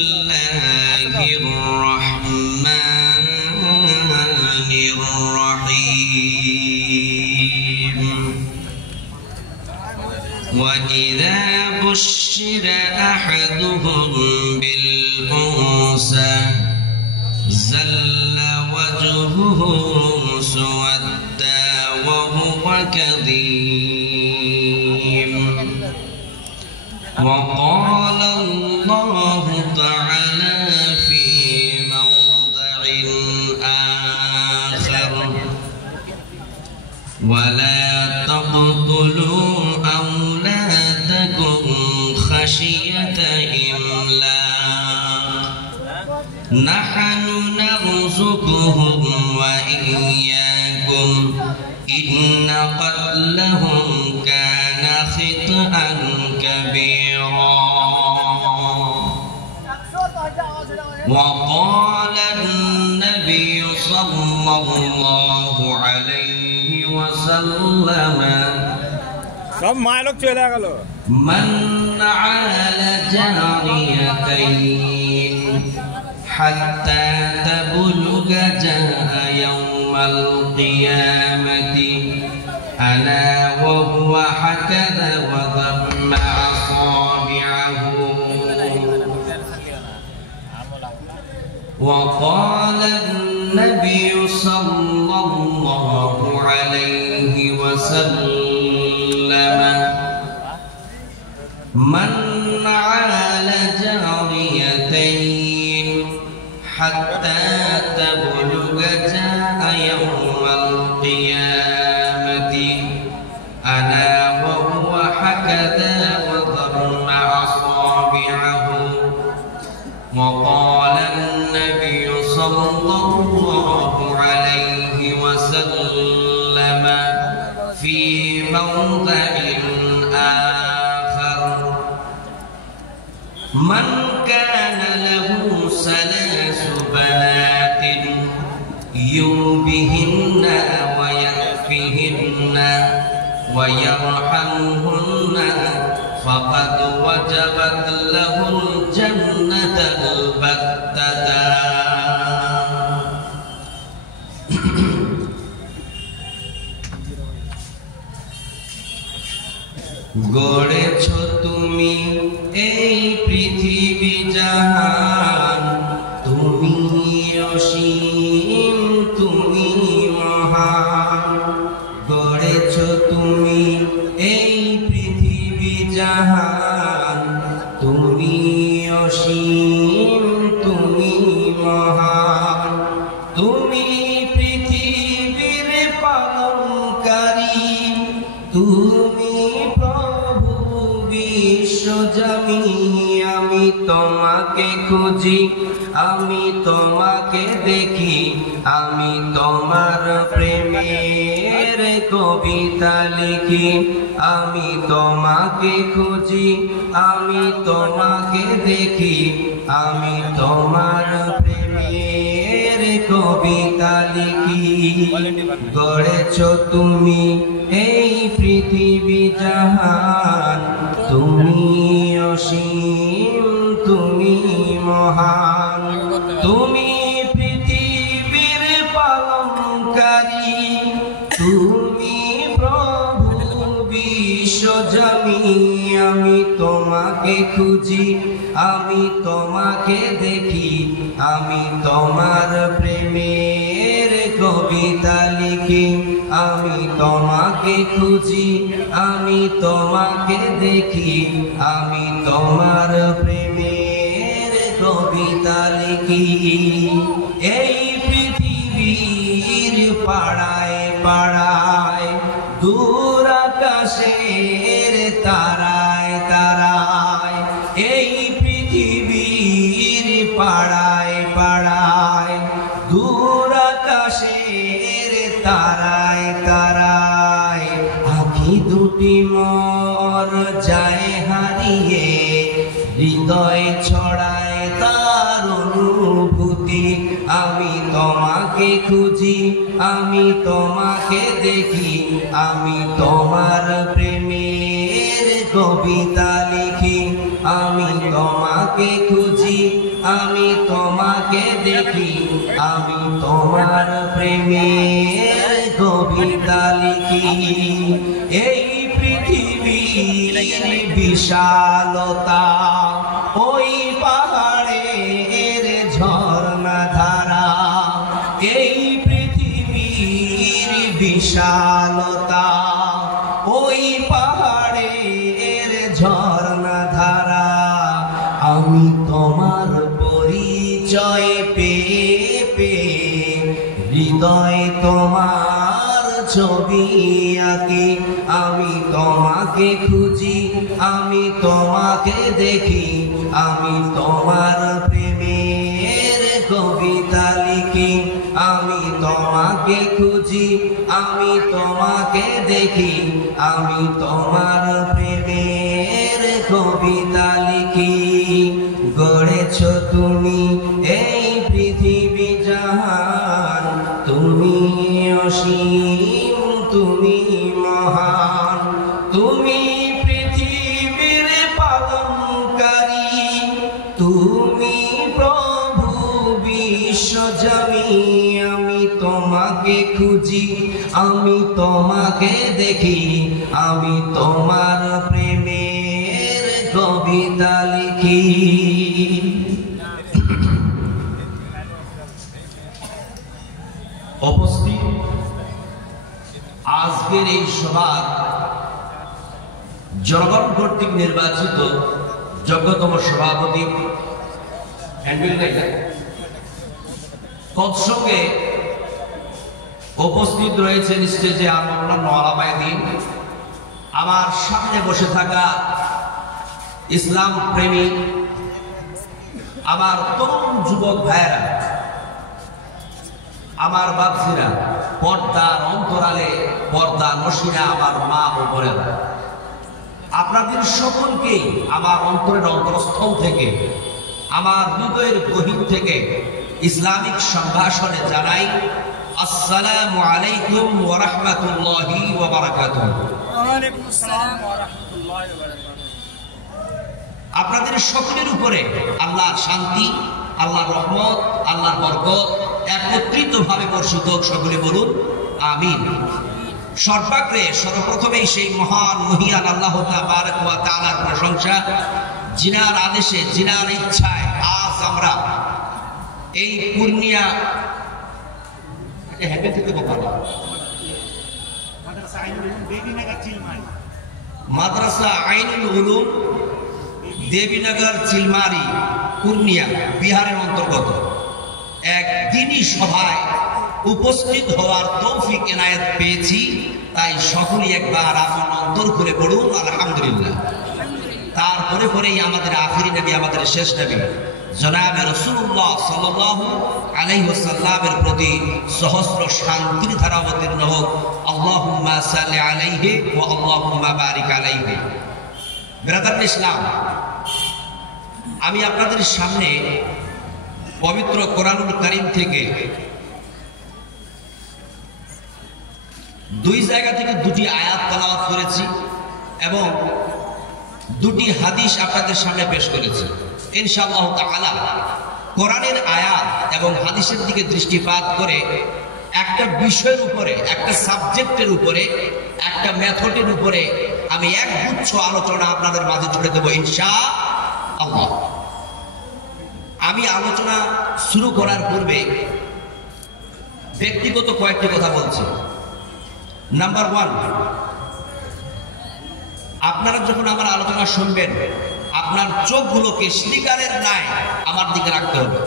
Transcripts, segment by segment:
বিসমিল্লাহির রহমানির রহিম وإذا بشر أحدهم بالأنثى ظل وجهه مسودا وهو كظيم وقال الله تعالى في موضع آخر ولا تقتلوا أولادكم خشية إملاق نحن نرزقهم وإياكم إن قتلهم كان خطأ كبيرا وقال النبي صلى الله عليه وسلم من عال جاريتين حتى تبلغ جاء يوم القيامة ألا وهو حكذ وضم أصابعه وقال النبي صلى الله عليه وسلم من عال جاريتين حتى تبلغ جاء يوم القيامة ألا وهو حكذا وضم أصابعه وقال النبي صلى الله عليه وسلم في موضع آخر من كان له ثلاث بنات يربهن ويكفهن ويرحمهن فقد وجبت له الجنة البتة গড়েছ তুমি এই পৃথিবী জাহান তুমি অসীম তুমি মহান গড়েছ তুমি এই পৃথিবী জাহান তুমি অসীম তুমি মহান তুমি পৃথিবীর পালনকারী তুমি প্রভু বিশ্বজমি আমি তোমাকে খুঁজি আমি তোমাকে দেখি আমি তোমার প্রেমের কবিতা লিখি আমি তোমাকে খুঁজি আমি তোমাকে দেখি আমি তোমার প্রেমের কবিতা লিখি গড়েছ তুমি এই পৃথিবী জাহান তুমি অসীম তুমি মহান তুমি পৃথিবীর পালনকারী তুমি প্রভু বিশ্বজমি আমি তোমাকে খুঁজি আমি তোমাকে দেখি আমি তোমার প্রেমের কবিতা লিখি আমি তোমাকে খুঁজি আমি তোমাকে দেখি আমি তোমার প্রেমের কবিতা লিখি এই পৃথিবীর পাড়ায় পাড়ায় দূর আকাশের তারায় তারায় এই পৃথিবীর পাড়ায় পাড়ায় দূর আকাশের তারায় তারায় আঁখি দুটি মোর যায় হারিয়ে হৃদয় ছড়ায় তার অনুভূতি আমি তোমাকে খুঁজি আমি তোমাকে দেখি আমি তোমার প্রেমের কবিতা লিখি আমি তোমাকে খুঁজি আমি তোমাকে দেখি আমি তোমার প্রেমের কবিতা লিখি এই পৃথিবীর বিশালতা ওই পাহাড়ের ঝর্ণা ধারা এই পৃথিবীর বিশালতা ওই পাহাড়ের ঝর্ণা ধারা আমি তোমার পরিচয় পেয়ে পেয়ে হৃদয় তোমার ছবি আঁকি আমি তোমাকে খুঁজি আমি তোমাকে দেখি আমি তোমার প্রেমের কবিতা লিখি আমি তোমাকে খুঁজি আমি তোমাকে দেখি আমি তোমার প্রেমের কবিতা লিখি গড়েছ তুমি এই পৃথিবী জাহান তুমি অসীম তুমি মহান তুমি পৃথিবীর পালনকারী তুমি প্রভু বিশ্বজনী আমি তোমাকে খুঁজি আমি তোমাকে দেখি আমি তোমার প্রেমের কবিতা লিখি উপস্থিত আজকের এই সভার জনগণ কর্তৃক নির্বাচিত যোগ্যতম সভাপতি তৎসঙ্গে উপস্থিত রয়েছেন স্টেজে অন্যান্য আলামায়ে আমার সামনে বসে থাকা ইসলাম প্রেমী আমার তরুণ যুবক ভাইয়েরা আমার বাপজিরা পর্দার অন্তরালে পর্দা নসীরা আমার মা ও বোনেরা আপনাদের সকলকেই আমার অন্তরের অন্তরস্থল থেকে আমার হৃদয়ের গহীন থেকে ইসলামিক সম্ভাষণে জানাই আসসালামু আলাইকুম ওয়া রাহমাতুল্লাহি ওয়া বারাকাতুহু। ওয়া আলাইকুম আসসালাম ওয়া রাহমাতুল্লাহি ওয়া বারাকাতুহু। আপনাদের সকলের উপরে আল্লাহর শান্তি আল্লাহর রহমত আল্লাহর বরকত একত্রিতভাবে বর্ষিত হোক সকলে বলুন আমিন। সর্বাগ্রে সর্বপ্রথমেই সেই মহান মহিয়ান আল্লাহ তাবারক ওয়া তাআলার প্রশংসা জিনার আদেশে জিনার ইচ্ছায় আজ আমরা এই পূর্ণিয়া মাদ্রাসা আইনুল উলুম দেবীনগর চিলমারি পূর্ণিয়া বিহারের অন্তর্গত এক দ্বীনি সভায় উপস্থিত হওয়ার তৌফিক এনায়েত পেয়েছি তাই সকলেই একবার আপন অন্তর করে পড়ুন আলহামদুলিল্লাহ। তারপরে পরেই আমাদের আখিরি নবী আমাদের শেষ নবী জনাবে রাসূলুল্লাহ সাল্লাল্লাহু আলাইহি ওয়াসাল্লামের প্রতি সহস্র শান্তির ধারা অবতীর্ণ হোক আল্লাহুম্মা সাল্লি আলাইহি ওয়া আল্লাহুম্মা বারিক আলাইহি। ব্রাদার ইসলাম আমি আপনাদের সামনে পবিত্র কোরআনুল কারীম থেকে দুই জায়গা থেকে দুটি আয়াত তেলাওয়াত করেছি এবং দুটি হাদিস আপনাদের সামনে পেশ করেছি। ইনশাআল্লাহ তাআলা কোরআনের আয়াত এবং হাদিসের দিকে দৃষ্টিপাত করে একটা বিষয়ের উপরে একটা সাবজেক্টের উপরে একটা মেথডের উপরে আমি একগুচ্ছ আলোচনা আপনাদের মাঝে ছুড়ে দেব ইনশাআল্লাহ। আমি আলোচনা শুরু করার পূর্বে ব্যক্তিগত কয়েকটি কথা বলছি। নাম্বার 1, আপনারা যখন আমার আলোচনা শুনবেন আপনার চোখগুলোকে স্পিকারের ন্যায় আমার দিকে রাখতে হবে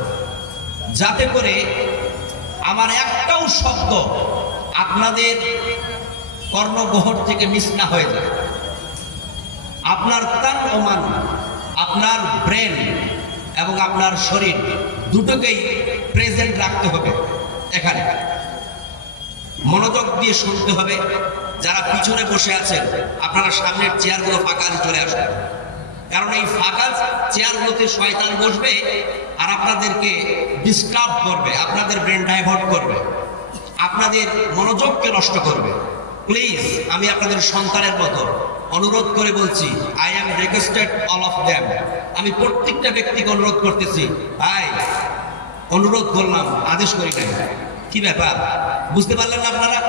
যাতে করে আমার একটাও শব্দ আপনাদের কর্ণগহ্বর থেকে মিস না হয়ে যায়। আপনার তান ও মান আপনার ব্রেন এবং আপনার শরীর দুটোকেই প্রেজেন্ট রাখতে হবে। এখানে মনোযোগ দিয়ে শুনতে হবে। যারা পিছনে বসে আছেন আপনারা সামনের চেয়ারগুলো ফাঁকা চলে আসবেন, কারণ এই ফাঁকা চেয়ারগুলোতে শয়তান বসবে আর আপনাদেরকে ডিস্টার্ব করবে, আপনাদের ব্রেন ডাইভার্ট করবে, আপনাদের মনোযোগকে নষ্ট করবে। প্লিজ আমি আপনাদের সন্তানের মতো অনুরোধ করে বলছি, I am requested all of them, আমি প্রত্যেকটা ব্যক্তিকে অনুরোধ করতেছি, ভাই অনুরোধ করলাম, আদেশ করি নাই। কি ব্যাপার বুঝতে পারলেন না আপনারা?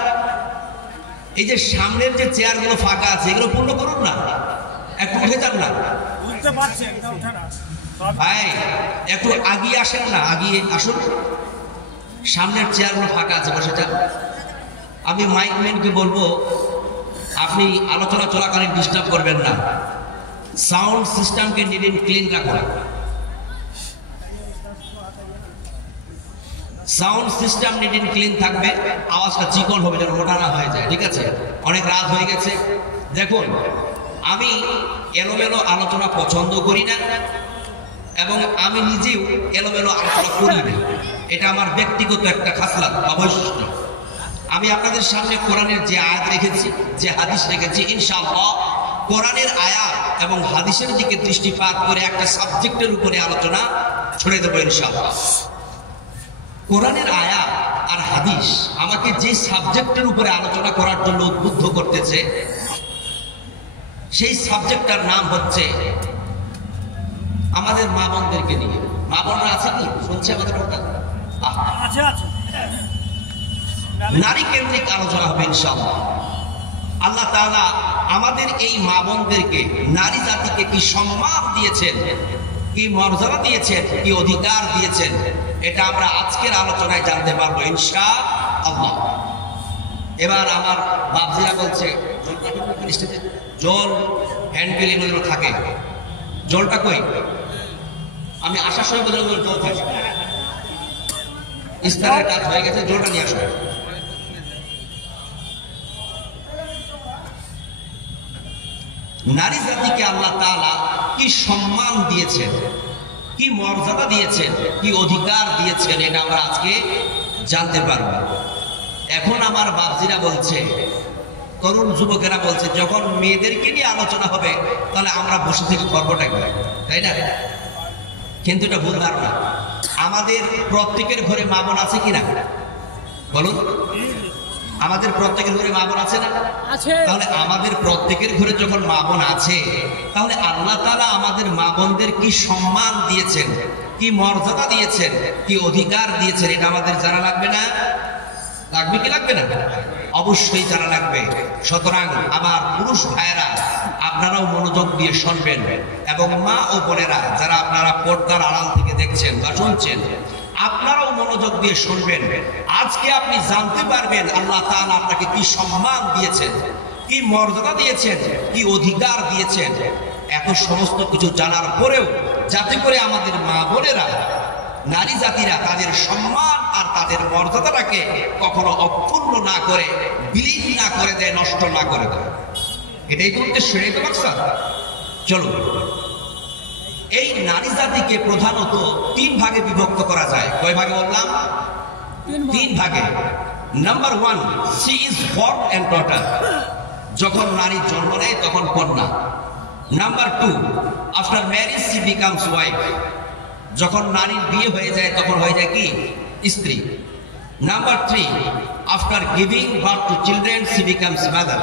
এই যে সামনের যে চেয়ারগুলো ফাঁকা আছে এগুলো পূর্ণ করুন না, একটু উঠে যান না ভাই, একটু আগিয়ে আসেন না, আগিয়ে আসুন, সামনের চেয়ারগুলো ফাঁকা আছে, বসে যান। আমি মাইকম্যানকে বলবো আপনি আলোচনা চলাকালীন ডিস্টার্ব করবেন না, সাউন্ড সিস্টেমকে নিট এন্ড ক্লিন রাখুন, sound system neat and clean থাকবে, আওয়াজটা চিকন হবে যেন মোটা না হয়ে যায়, ঠিক আছে? অনেক রাত হয়ে গেছে। দেখুন, আমি এলোমেলো আলোচনা পছন্দ করি না এবং আমি নিজেও এলোমেলো আলোচনা করি না, এটা আমার ব্যক্তিগত একটা খাসলাত বা বৈশিষ্ট্য। আমি আপনাদের সামনে কোরআনের যে আয়াত রেখেছি, যে হাদিস রেখেছি, ইনশাআল্লাহ কোরআনের আয়াত এবং হাদিসের দিকে দৃষ্টিপাত করে একটা সাবজেক্টের উপরে আলোচনা ছড়ে দেবো ইনশাআল্লাহ। কোরআনের আয়াত আর হাদিস আমাকে যে সাবজেক্টের উপরে আলোচনা করার জন্য উদ্বুদ্ধ করতেছে, সেই সাবজেক্টটার নাম হচ্ছে আমাদের মা বোনদেরকে নিয়ে। মা বোনরা আছে কি শুনছে আমাদের কথা? নারী কেন্দ্রিক আলোচনা হবে ইনশাআল্লাহ। আল্লাহ তাআলা আমাদের এই মা বোনদেরকে, নারী জাতিকে কি সম্মান দিয়েছেন, কি মর্যাদা দিয়েছেন, কি অধিকার দিয়েছেন, এটা আমরা আজকের আলোচনায় জানতে পারবো ইনশাআল্লাহ। এবার আমার বাপজিরা বলছে জল হ্যান্ডবিল এগুলো থাকে, জলটা কই? আমি আসার সময় বললাম জল থাকে, ইস্তারের কাজ হয়ে গেছে, জলটা নিয়ে আসবে। নারী জাতিকে আল্লাহ তাআলা কি সম্মান দিয়েছেন, কি মর্যাদা দিয়েছেন, কি অধিকার দিয়েছেন, এটা আমরা আজকে জানতে পারব। এখন আমার বাপজিরা বলছে, তরুণ যুবকেরা বলছে, যখন মেয়েদেরকে নিয়ে আলোচনা হবে তাহলে আমরা বসে থেকে করবোটা কি, তাই না? কিন্তু এটা ভুল ধারণা। আমাদের প্রত্যেকের ঘরে মা বোন আছে কিনা বলুন? আমাদের প্রত্যেকের ঘরে মা বোন আছে না? তাহলে আমাদের প্রত্যেকের ঘরে যখন মা বোন আছে, তাহলে আল্লাহ তাআলা আমাদের মা বোনদের কি সম্মান দিয়েছেন, কি মর্যাদা দিয়েছেন, কি অধিকার দিয়েছেন, এটা আমাদের জানা লাগবে না? লাগবে কি লাগবে না? অবশ্যই জানা লাগবে। সুতরাং আমার পুরুষ ভাইয়েরা, আপনারাও মনোযোগ দিয়ে শুনবেন, এবং মা ও বোনেরা যারা আপনারা পর্দার আড়াল থেকে দেখছেন বা শুনছেন, আপনারাও মনোযোগ দিয়ে শুনবেন। আজকে আপনি জানতে পারবেন আল্লাহ তাআলা আপনাকে কি সম্মান দিয়েছেন, কি মর্যাদা দিয়েছেন, কি অধিকার দিয়েছেন। এত সমস্ত কিছু জানার পরেও যাতে করে আমাদের মা বোনেরা, নারী জাতিরা তাদের সম্মান আর তাদের মর্যাদাটাকে কখনো অক্ষুণ্ণ না করে, বিলীন না করে দেয়, নষ্ট না করে দেয়, এটাই তো উদ্দেশ্য, এটাই তো মাকসাদ। চলো, এই নারী জাতিকে প্রধানত 3 ভাগে বিভক্ত করা যায়। কয় ভাগে বললাম? 3 ভাগে। Number 1, she is born and daughter, যখন নারী জন্ম নেয় তখন কন্যা। Number 2, after marriage she becomes wife, যখন নারীর বিয়ে হয়ে যায় তখন হয়ে যায় কি? স্ত্রী। Number 3, after giving birth to children she becomes mother,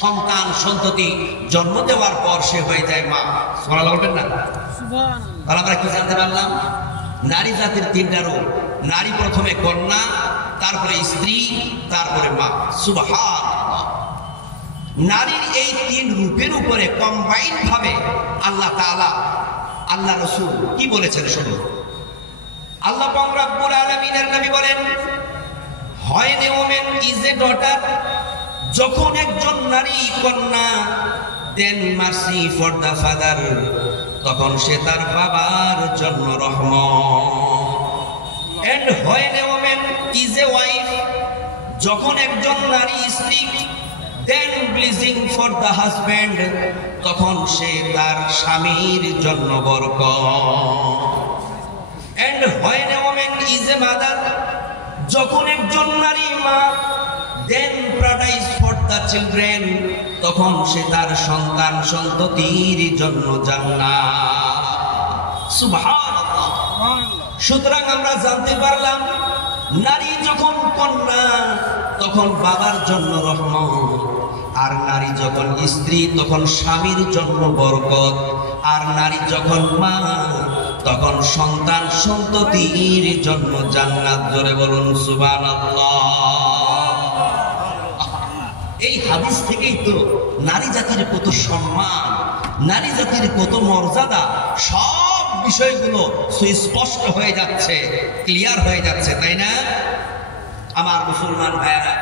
সন্তান সন্ততি জন্ম দেওয়ার পর সে হয়ে যায় মা। সুবহানাল্লাহ বলবেন না? তাহলে আমরা কি জানতে পারলাম? নারী জাতির 3টা রূপ। নারী প্রথমে কন্যা, তারপরে স্ত্রী, তারপরে মা। সুবহানাল্লাহ। নারীর এই 3 রূপের উপরে কম্বাইন্ড ভাবে আল্লাহ তাআলা, আল্লাহ রাসূল কি বলেছেন শুনুন। আল্লাহ পাক রব্বুল আলামিনের নবী বলেন, when a woman is a daughter, যখন একজন নারী কন্যা, then mercy for the father, তখন সে তার বাবার জন্য রহমত। and when a woman is a wife, যখন একজন নারী স্ত্রী, then blessing for the husband, তখন সে তার স্বামীর জন্য বরকত। and when a woman is a mother, যখন একজন নারী মা, then paradise for the children, তখন সে তার সন্তান সন্ততির জন্য জান্নাত। সুবহানাল্লাহ। সুতরাং আমরা জানতে পারলাম নারী যখন কন্যা, তখন বাবার জন্য রহমত, আর নারী যখন স্ত্রী তখন স্বামীর জন্য বরকত, আর নারী যখন মা তখন সন্তান সন্ততির জন্য জান্নাত। জোরে বলুন সুবহানাল্লাহ। এই হাদিস থেকেই তো নারী জাতির কত সম্মান, নারী জাতির কত মর্যাদা, সব বিষয়গুলো সুস্পষ্ট হয়ে যাচ্ছে, ক্লিয়ার হয়ে যাচ্ছে, তাই না আমার মুসলমান ভাইয়েরা?